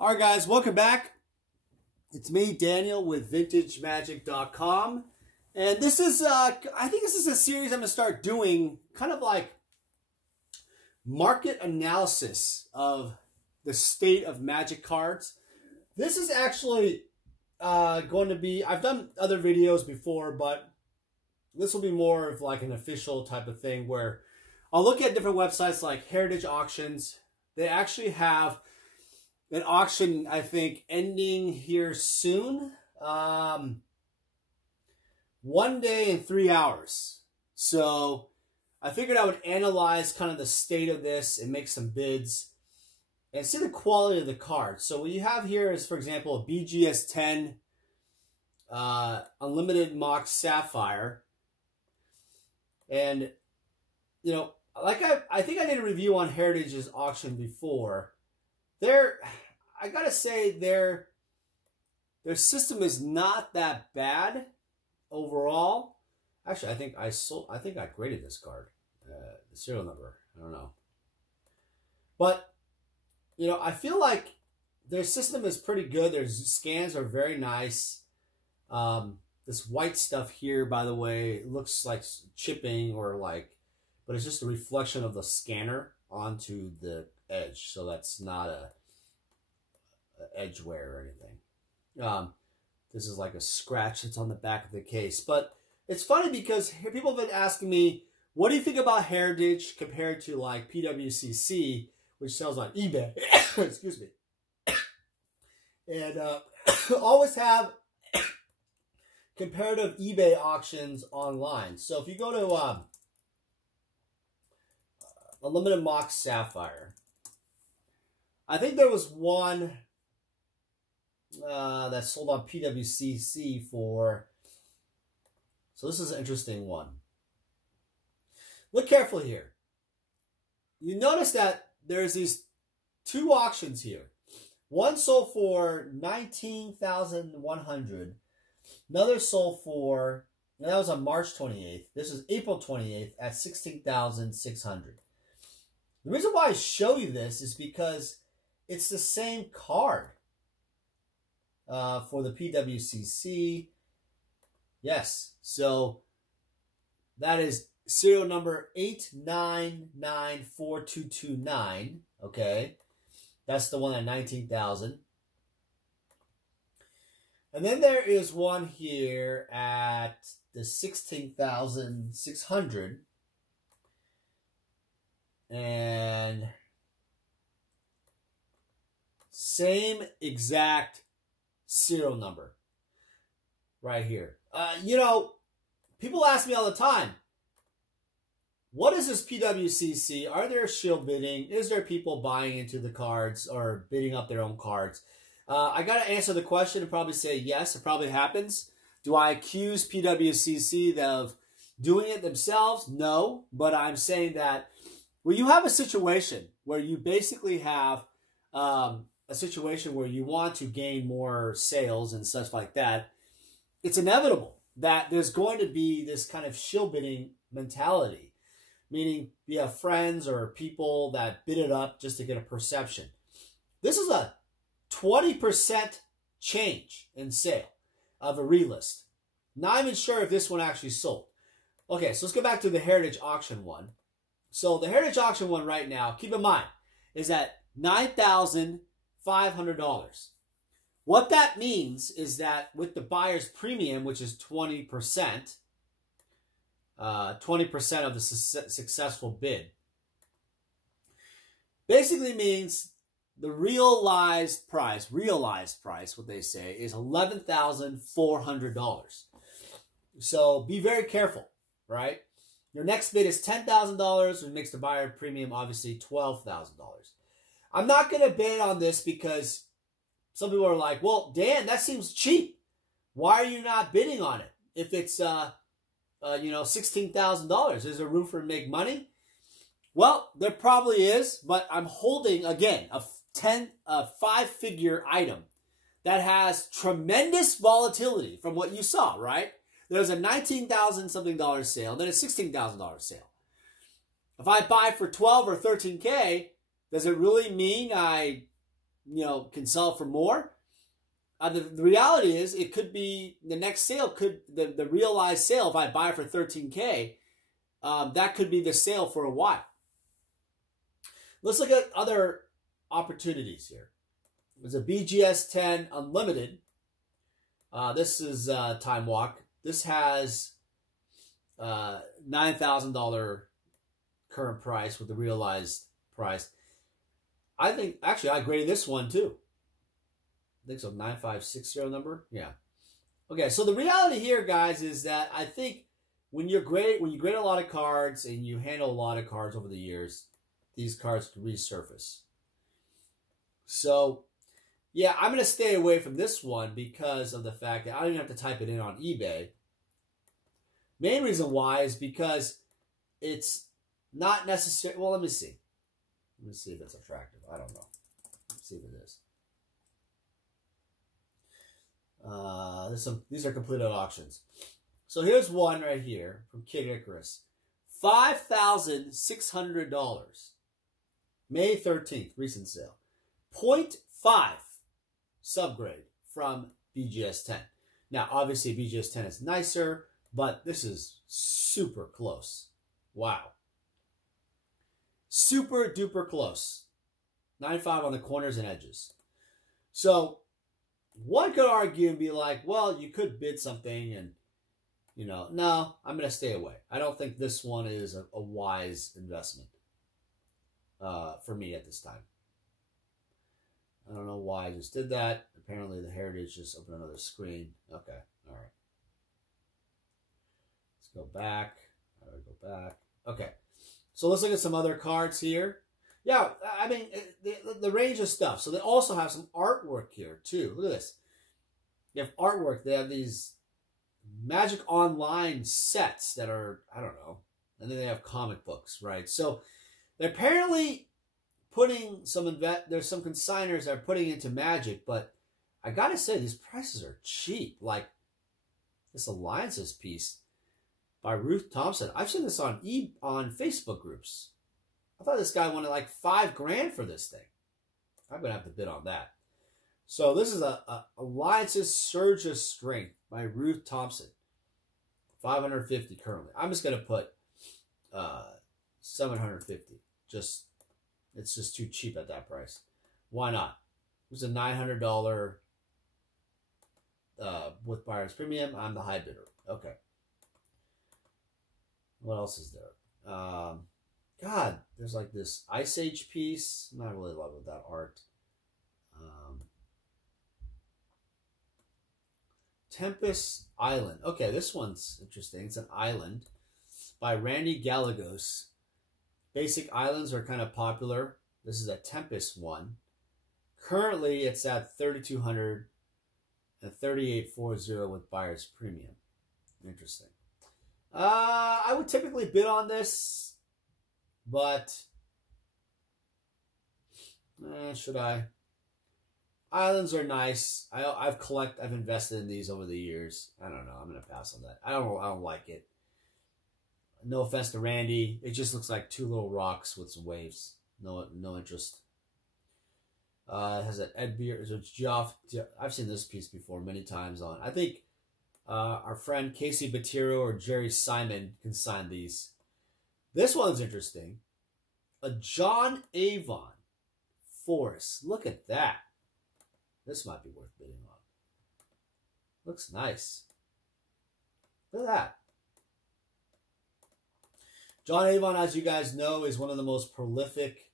All right, guys, welcome back. It's me, Daniel, with VintageMagic.com. And this is, I think this is a series I'm going to start doing, kind of like market analysis of the state of Magic cards. This is actually going to be, I've done other videos before, but this will be more of like an official type of thing where I'll look at different websites like Heritage Auctions. They actually have an auction, I think, ending here soon. 1 day and 3 hours. So I figured I would analyze kind of the state of this and make some bids and see the quality of the card. So what you have here is, for example, a BGS 10 Unlimited Mox Sapphire. And, you know, like I think I did a review on Heritage's auction before. I gotta say, their system is not that bad overall. Actually, I think I graded this card, the serial number. I don't know, but you know, I feel like their system is pretty good. Their scans are very nice. This white stuff here, by the way, looks like chipping or like, but it's just a reflection of the scanner onto the edge. So that's not a edge wear or anything. This is like a scratch that's on the back of the case. But it's funny because people have been asking me, what do you think about Heritage compared to like PWCC, which sells on eBay? Excuse me. And always have comparative eBay auctions online. So if you go to Unlimited Mox Sapphire, I think there was one that sold on PWCC for, so this is an interesting one. Look carefully here. You notice that there's these two auctions here. One sold for $19,100. Another sold for, and that was on March 28th. This is April 28th at $16,600. The reason why I show you this is because it's the same card for the PWCC. Yes, so that is serial number 8994229. Okay, that's the one at 19,000. And then there is one here at the 16,600. And same exact serial number right here. You know, people ask me all the time, what is this PWCC? Are there shield bidding? Is there people buying into the cards or bidding up their own cards? I got to answer the question and probably say yes, it probably happens. Do I accuse PWCC of doing it themselves? No, but I'm saying that when you have a situation where you basically have a situation where you want to gain more sales and such like that, it's inevitable that there's going to be this kind of shield bidding mentality, meaning you have friends or people that bid it up just to get a perception. This is a 20% change in sale of a relist. Not even sure if this one actually sold. Okay, so let's go back to the Heritage Auction one. So the Heritage Auction one right now, keep in mind, is at $9,500. What that means is that with the buyer's premium, which is 20%, 20% of the successful bid, basically means the realized price, what they say, is $11,400. So be very careful, right? Your next bid is $10,000, which makes the buyer premium obviously $12,000. I'm not going to bid on this because some people are like, well, Dan, that seems cheap. Why are you not bidding on it? If it's, you know, $16,000, is there room for make money? Well, there probably is, but I'm holding, again, a 5-figure item that has tremendous volatility from what you saw, right? There's a $19,000 something sale, then a $16,000 sale. If I buy for 12 or 13K, does it really mean I can sell for more. The reality is, it could be the next sale the realized sale if I buy for 13K. That could be the sale for a while. Let's look at other opportunities here. There's a BGS 10 Unlimited. This is Time Walk. This has $9,000 current price with the realized price. I think, actually, I graded this one too. I think so, 9560 number. Yeah. Okay, so the reality here, guys, is that I think when you grade a lot of cards and you handle a lot of cards over the years, these cards can resurface. So, yeah, I'm going to stay away from this one because of the fact that I don't even have to type it in on eBay. Main reason why is because it's not necessary. Well, let me see. Let me see if it's attractive. I don't know. Let's see if it is. These are completed auctions. So here's one right here from Kid Icarus. $5,600. May 13th, recent sale. 0.5 subgrade from BGS 10. Now, obviously, BGS 10 is nicer, but this is super close. Wow. Super duper close. 95 on the corners and edges. So, one could argue and be like, well, you could bid something and, no, I'm going to stay away. I don't think this one is a wise investment for me at this time. I don't know why I just did that. Apparently, the Heritage just opened another screen. Okay, all right. Let's go back. All right, go back. Okay, so let's look at some other cards here. Yeah, I mean, the range of stuff. So they also have some artwork here, too. Look at this. You have artwork. They have these Magic Online sets that are, I don't know. And then they have comic books, right? So they're apparently putting there's some consigners that are putting into Magic, but I got to say, these prices are cheap. Like this Alliances piece by Ruth Thompson. I've seen this on Facebook groups. I thought this guy wanted like $5,000 for this thing. I'm going to have to bid on that. So this is a Alliance's Surge of Strength by Ruth Thompson. $550 currently. I'm just going to put $750. It's just too cheap at that price. Why not? It was a $900 with buyer's premium. I'm the high bidder. Okay. What else is there? God, there's like this Ice Age piece. I'm not really in love with that art. Tempest Island. Okay, this one's interesting. It's an island by Randy Gallegos. Basic islands are kind of popular. This is a Tempest one. Currently, it's at $3,200 and $3,840 with buyer's premium. Interesting. I would typically bid on this, but should I? Islands are nice. I've invested in these over the years. I don't know. I'm gonna pass on that. I don't like it. No offense to Randy. It just looks like two little rocks with some waves. No interest. It has an Ed Beer. I've seen this piece before many times on. I think our friend Casey Batiro or Jerry Simon can sign these. This one's interesting. A John Avon Forest. Look at that. This might be worth bidding on. Looks nice. Look at that. John Avon, as you guys know, is one of the most prolific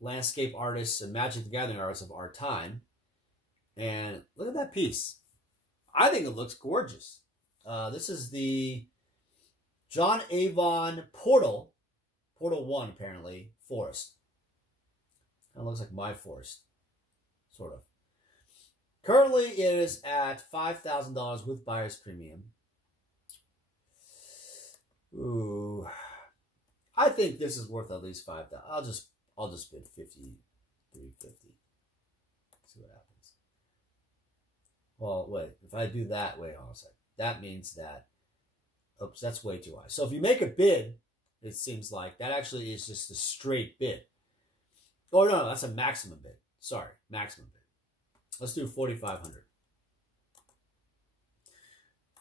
landscape artists and Magic the Gathering artists of our time. And look at that piece. I think it looks gorgeous. This is the John Avon Portal 1, apparently, Forest. Kind of looks like my forest, sort of. Currently, it is at $5,000 with buyer's premium. Ooh, I think this is worth at least $5,000. I'll just bid $53.50. See what happens. Well, wait. If I do that, wait on a second. That means that. Oops, that's way too high. So if you make a bid, it seems like that actually is just a straight bid. Oh, no, that's a maximum bid. Sorry, maximum bid. Let's do 4,500.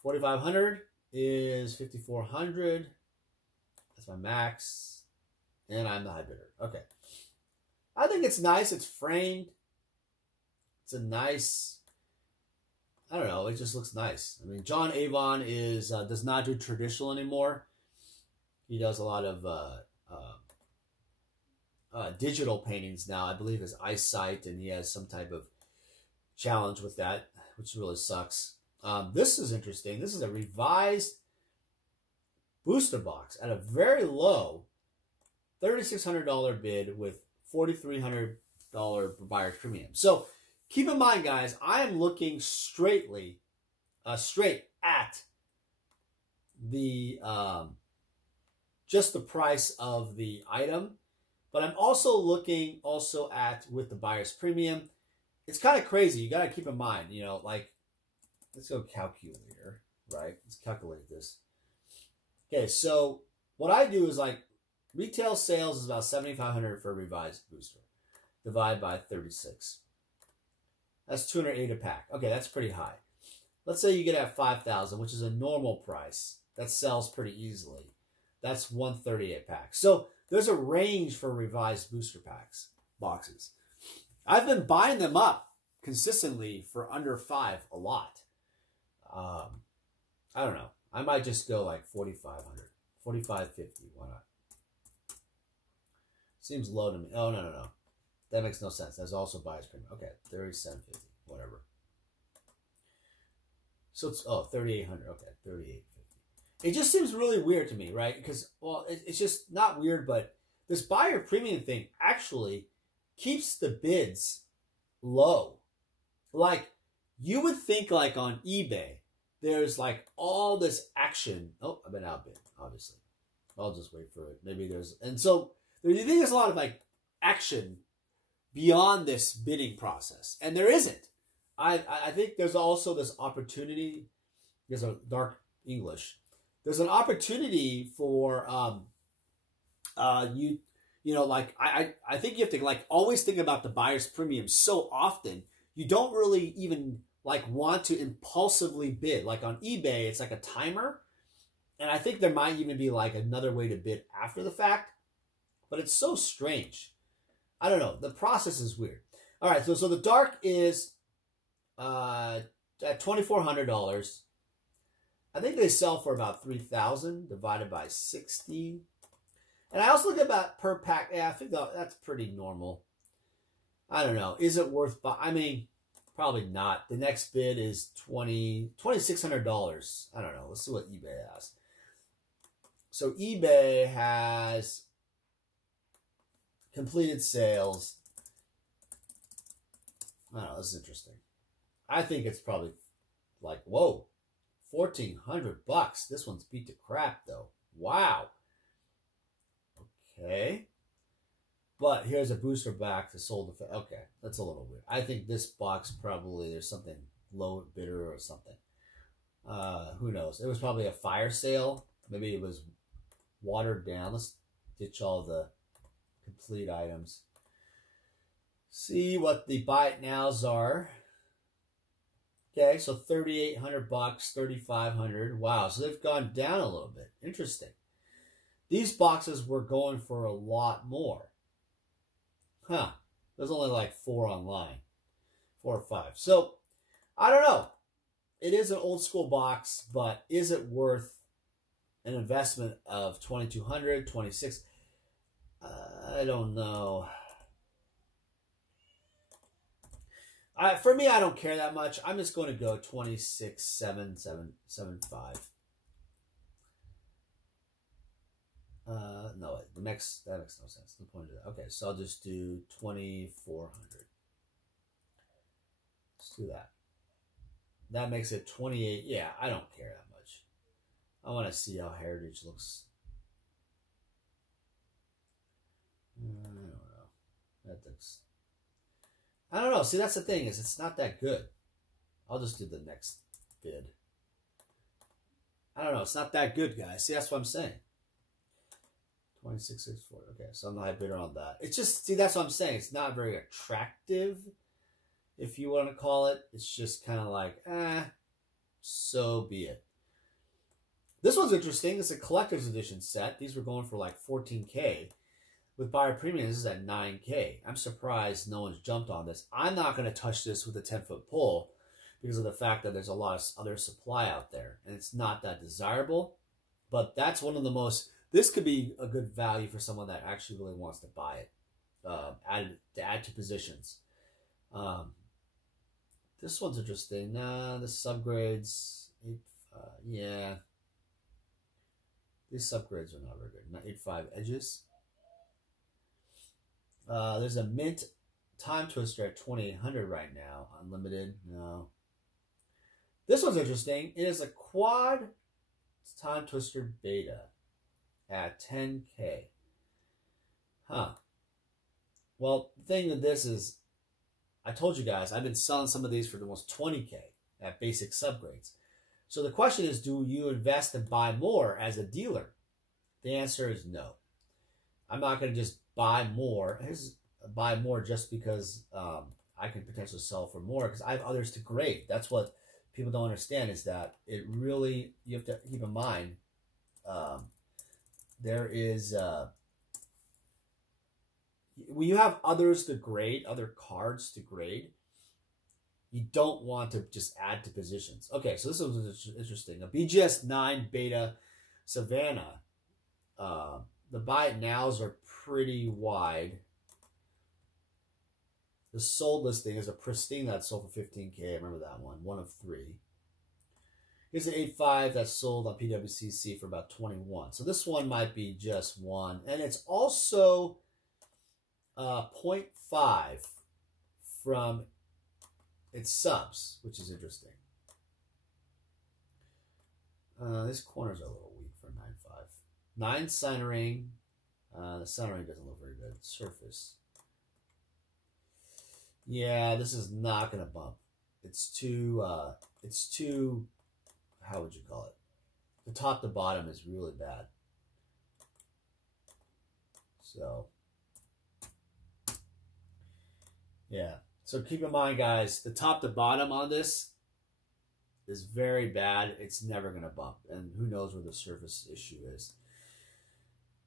4,500 is 5,400. That's my max. And I'm the high bidder. Okay. I think it's nice. It's framed. It's a nice, I don't know, it just looks nice. I mean, John Avon is does not do traditional anymore. He does a lot of digital paintings now. I believe his eyesight, and he has some type of challenge with that, which really sucks. This is interesting. This is a revised booster box at a very low $3,600 bid with $4,300 buyer's premium. So keep in mind, guys, I am looking straight at the just the price of the item, but I'm also looking at with the buyer's premium. It's kind of crazy. You got to keep in mind, you know, like, let's go calculator, right? Let's calculate this. Okay, so what I do is like retail sales is about $7,500 for a revised booster. Divide by 36. That's $208 a pack. Okay, that's pretty high. Let's say you get at $5,000, which is a normal price. That sells pretty easily. That's $138 a pack. So there's a range for revised booster boxes. I've been buying them up consistently for under $5 a lot. I don't know. I might just go like 4,500, 4,550. Why not? Seems low to me. Oh, no. That makes no sense. That's also buyer's premium. Okay, 3,750, whatever. So it's, 3,800. Okay, 3,850. It just seems really weird to me, right? Because, well, it's just not weird, but this buyer premium thing actually keeps the bids low. Like, you would think like on eBay, there's like all this action. Oh, I've been outbid, obviously. I'll just wait for it. Maybe there's, and so you think there's a lot of like action beyond this bidding process, and there isn't. I think there's also this opportunity. There's a dark English. There's an opportunity for you know, like I think you have to like always think about the buyer's premium so often. You don't really even like want to impulsively bid. Like on eBay, it's like a timer. And I think there might even be like another way to bid after the fact. But it's so strange. I don't know. The process is weird. All right, so the dark is at $2,400. I think they sell for about $3,000 divided by 60. And I also look at about per pack. Yeah, I think that's pretty normal. I don't know. Is it worth buying? I mean, probably not. The next bid is $2,600. I don't know. Let's see what eBay has. So eBay has completed sales. I don't know. This is interesting. I think it's probably like, whoa, $1,400. This one's beat to crap, though. Wow. Okay. But here's a booster back to sold. Okay, that's a little weird. I think this box probably there's something low bidder or something. Who knows? It was probably a fire sale. Maybe it was watered down. Let's ditch all the complete items. See what the buy it nows are. Okay, so $3,800, $3,500. Wow, so they've gone down a little bit. Interesting. These boxes were going for a lot more. Huh. There's only like 4 online. 4 or 5. So, I don't know. It is an old school box, but is it worth an investment of $2,200, $2,600? I don't know. For me, I don't care that much. I'm just going to go $26,775. No, that makes no sense. The point of that. Okay, so I'll just do $2,400. Let's do that. That makes it 28. Yeah, I don't care that much. I want to see how Heritage looks. I don't know. That looks. I don't know. See, that's the thing is it's not that good. I'll just do the next bid. I don't know. It's not that good, guys. See, that's what I'm saying. 26,640. Okay, so I'm the high bidder on that. It's just, see, that's what I'm saying. It's not very attractive, if you want to call it. It's just kind of like, so be it. This one's interesting. It's a collector's edition set. These were going for like 14K. With buyer premium, this is at 9K. I'm surprised no one's jumped on this. I'm not going to touch this with a 10-foot pole because of the fact that there's a lot of other supply out there, and it's not that desirable. But that's one of the most, this could be a good value for someone that actually really wants to buy it, add to positions. This one's interesting. Nah, the subgrades, yeah. These subgrades are not very good. Not 8.5 edges. There's a mint time twister at 2,800 right now. Unlimited, no. This one's interesting. It is a quad time twister beta at 10K. Huh. Well, the thing with this is, I told you guys, I've been selling some of these for almost 20K at basic subgrades. So the question is, do you invest and buy more as a dealer? The answer is no. I'm not going to just buy more just because I can potentially sell for more, because I have others to grade. That's what people don't understand, is that it really, you have to keep in mind, there is, when you have others to grade, other cards to grade, you don't want to just add to positions. Okay, so this was interesting. A BGS 9 beta Savannah. The buy it nows are pretty wide. The sold listing is a pristine that sold for 15K. I remember that one of 3. Here's an 8.5 that sold on PWCC for about 21. So this one might be just one. And it's also 0.5 from its subs, which is interesting. These corners are a little weak for 9.5. 9 centering. The centering doesn't look very good. Surface. Yeah, this is not going to bump. It's too, how would you call it? The top to bottom is really bad. So, yeah. So keep in mind, guys, the top to bottom on this is very bad. It's never going to bump. And who knows where the surface issue is.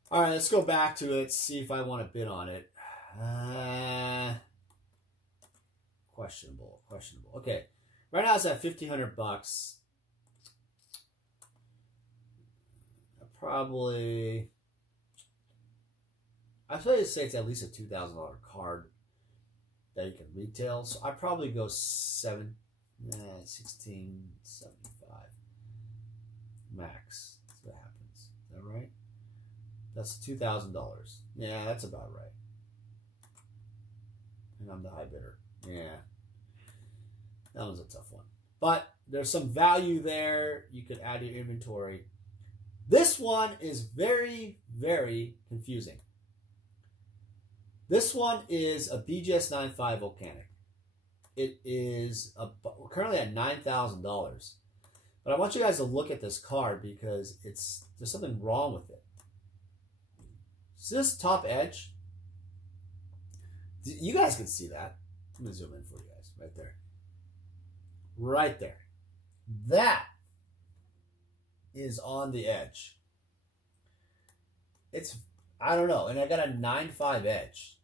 All right, let's go back to it, see if I want to bid on it. Questionable. Okay, right now it's at $1,500. I'd probably say it's at least a $2,000 card that you can retail. So I'd probably go $1,675 max. See what happens. Is that right? That's $2,000. Yeah, that's about right. And I'm the high bidder. Yeah. That was a tough one. But there's some value there. You could add to your inventory. This one is very, very confusing. This one is a BGS 9.5 Volcanic. It is currently at $9,000. But I want you guys to look at this card because there's something wrong with it. So this top edge, you guys can see that. I'm going to zoom in for you guys. Right there. Right there. That is on the edge. It's, I don't know. And I got a 9.5 edge.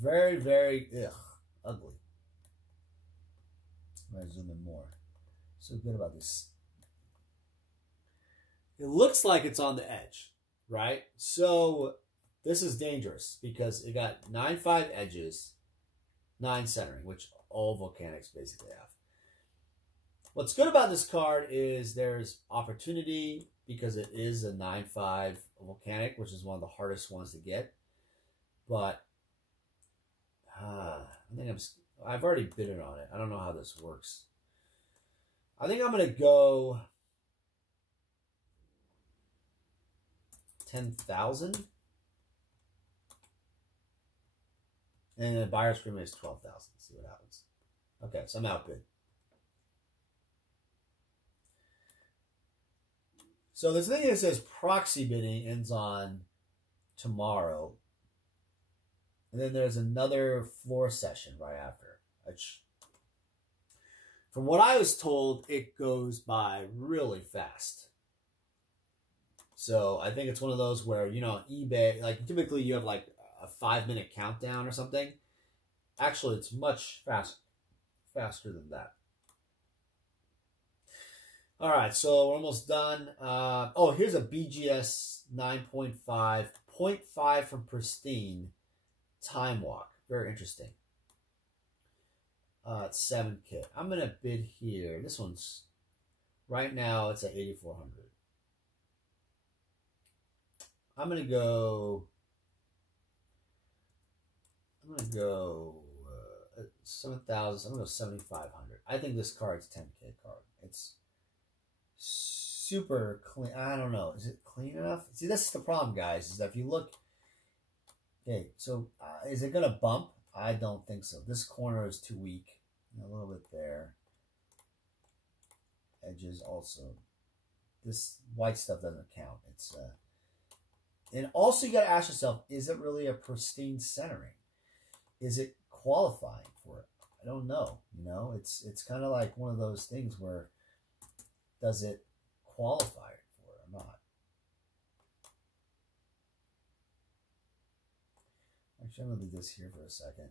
Very, very, ugly. I'm going to zoom in more. So good about this. It looks like it's on the edge, right? So this is dangerous because it got 9.5 edges, 9 centering, which all volcanics basically have. What's good about this card is there's opportunity because it is a 9.5 volcanic, which is one of the hardest ones to get. But I think I've already bidded on it. I don't know how this works. I think I'm going to go 10,000. And the buyer's premium is 12,000. See what happens. Okay, so I'm outbid. So this thing that says proxy bidding ends on tomorrow. And then there's another floor session right after. Which, from what I was told, it goes by really fast. So I think it's one of those where, you know, eBay, like typically you have like a 5-minute countdown or something. Actually, it's much faster than that. All right, so we're almost done. Oh, here's a BGS 9.5, 0.5 from Pristine Time Walk. Very interesting. It's 7K. I'm going to bid here. This one's, right now, it's at 8,400. I'm going to go 7,000. I'm going to go 7,500. I think this card's 10K card. It's super clean. I don't know. Is it clean enough? See, this is the problem, guys, is that if you look, okay, so is it going to bump? I don't think so. This corner is too weak. A little bit there. Edges also. This white stuff doesn't count. It's and also you got to ask yourself, is it really a pristine centering? Is it qualifying for it? I don't know. You know, it's kind of like one of those things where, does it qualify for it or not? Actually, I'm going to leave this here for a second.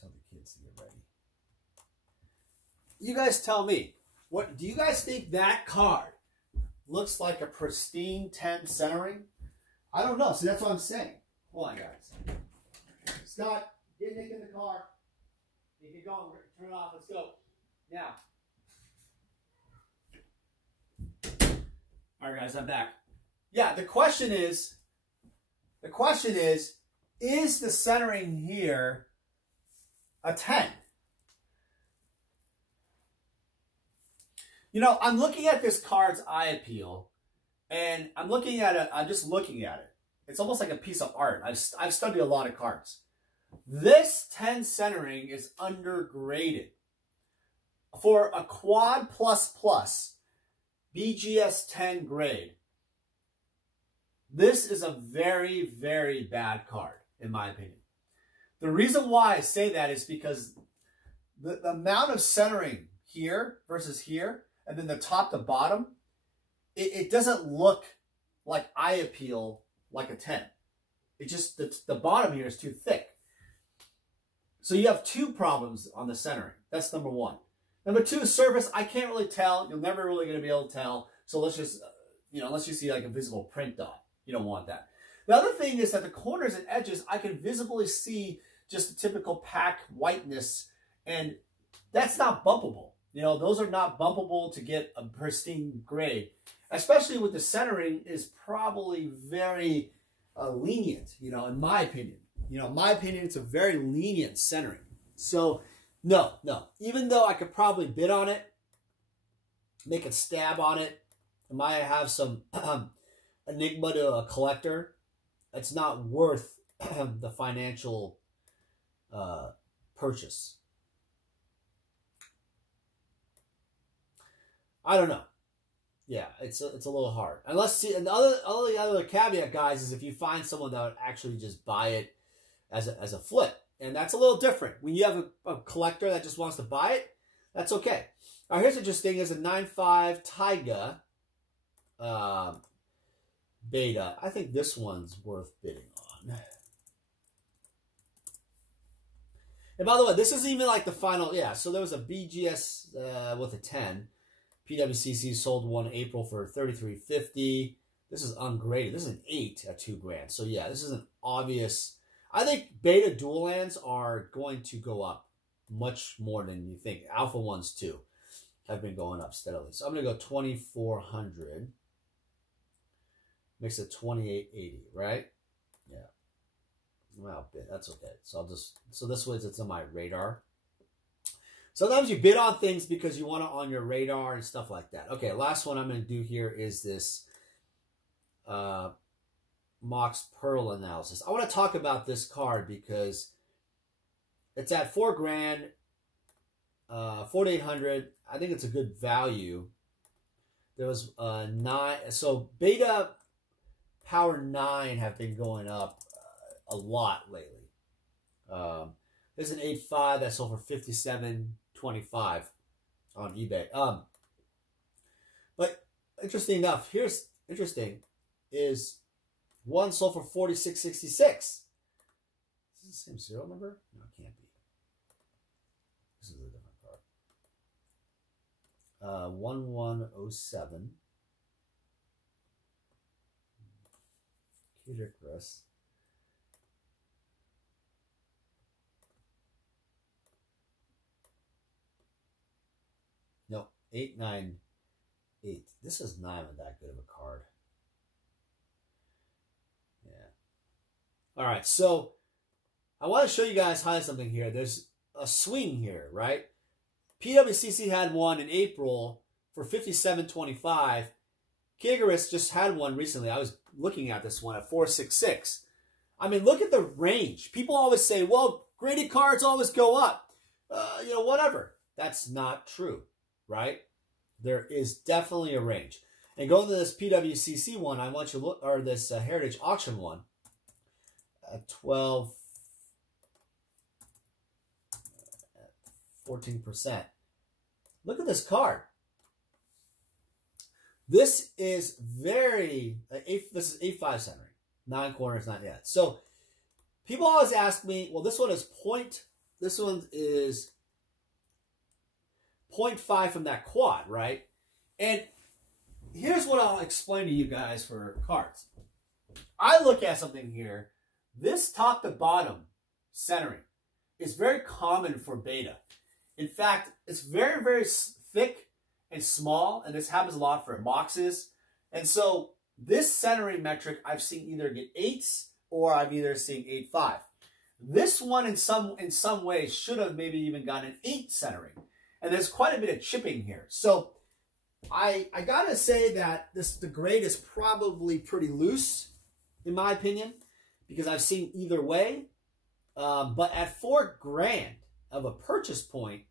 Tell the kids to get ready. You guys tell me. What do you guys think that card looks like a pristine 10 centering? I don't know. See, that's what I'm saying. Hold on, guys. Scott, get Nick in the car. Get going. Turn it off. Let's go. Now. All right, guys, I'm back. Yeah, the question is the centering here a 10? You know, I'm looking at this card's eye appeal, and I'm looking at it. I'm just looking at it. It's almost like a piece of art. I've studied a lot of cards. This 10 centering is undergraded. For a quad plus BGS 10 grade, this is a very, very bad card, in my opinion. The reason why I say that is because the amount of centering here versus here, and then the top to bottom, it doesn't look like eye appeal like a 10. It just, the bottom here is too thick. So you have two problems on the centering. That's number one. Number two, surface, I can't really tell. You're never really going to be able to tell. So let's just, unless you see like a visible print dot. You don't want that. The other thing is that the corners and edges, I can visibly see just the typical pack whiteness, and that's not bumpable. You know, those are not bumpable to get a pristine grade, especially with the centering is probably very lenient, in my opinion. In my opinion, it's a very lenient centering. So, no. Even though I could probably bid on it, make a stab on it, I might have some enigma to a collector, it's not worth the financial purchase. I don't know. Yeah, it's a little hard. Unless, and the other caveat, guys, is if you find someone that would actually just buy it as a flip, and that's a little different. When you have a collector that just wants to buy it, that's okay. Now, here's the interesting: is a 9.5 Taiga beta. I think this one's worth bidding on. And by the way, this isn't even like the final. Yeah, so there was a BGS with a 10. PWCC sold one April for $33.50. This is ungraded. This is an 8 at $2,000. So yeah, this is an obvious. I think beta dual lands are going to go up much more than you think. Alpha ones too have been going up steadily. So I'm gonna go 2,400. Makes it 2,880, right? Yeah. Well, that's okay. So this way it's on my radar. Sometimes you bid on things because you want it on your radar and stuff like that. Okay, last one I'm going to do here is this Mox Pearl analysis. I want to talk about this card because it's at $4,000, 4,800. I think it's a good value. There was 9. So beta Power 9 have been going up a lot lately. There's an 8.5 that sold for $57.25 on eBay. But interesting enough, here's interesting, is one sold for $46.66. Is this the same serial number? No, it can't be. This is a different card. 1107. Ludicrous. No, 898. This is not even that good of a card. Yeah. All right, so I want to show you guys how something here. There's a swing here, right? PWCC had one in April for $57.25. Kigarist just had one recently. I was looking at this one at $466. I mean, look at the range. People always say, well, graded cards always go up. You know, whatever. That's not true, right? There is definitely a range. And going to this PWCC one, I want you to look, or this Heritage Auction one, at 14%. Look at this card. This is very, this is 8.5 centering. 9 corners, not yet. So people always ask me, well, this one is this one is 0.5 from that quad, right? And here's what I'll explain to you guys for cards. I look at something here. This top to bottom centering is very common for beta. In fact, it's very, very thick and small, and this happens a lot for boxes. And so this centering metric, I've seen either get 8s or I've either seen 8.5. This one in some ways should have maybe even gotten an 8 centering. And there's quite a bit of chipping here. So I gotta say that the grade is probably pretty loose, in my opinion, because I've seen either way. But at $4,000 of a purchase point,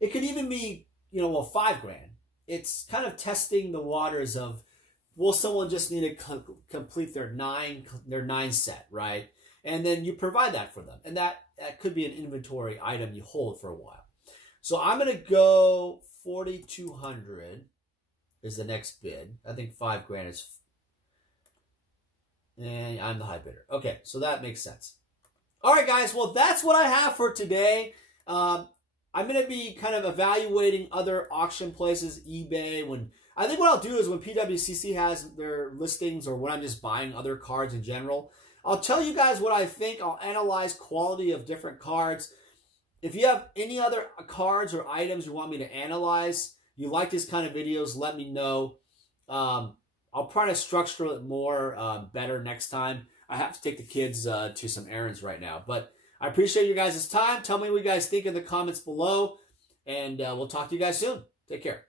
it could even be, you know, well, $5,000. It's kind of testing the waters of, will someone just need to complete their nine set, right? And then you provide that for them. And that could be an inventory item you hold for a while. So I'm going to go 4,200 is the next bid. I think $5,000 is, and I'm the high bidder. Okay, so that makes sense. All right, guys. Well, that's what I have for today. I'm going to be kind of evaluating other auction places, eBay. I think what I'll do is when PWCC has their listings or when I'm just buying other cards in general, I'll tell you guys what I think. I'll analyze quality of different cards. If you have any other cards or items you want me to analyze, you like these kind of videos, let me know. I'll try to structure it more better next time. I have to take the kids to some errands right now. But I appreciate you guys' time. Tell me what you guys think in the comments below. And we'll talk to you guys soon. Take care.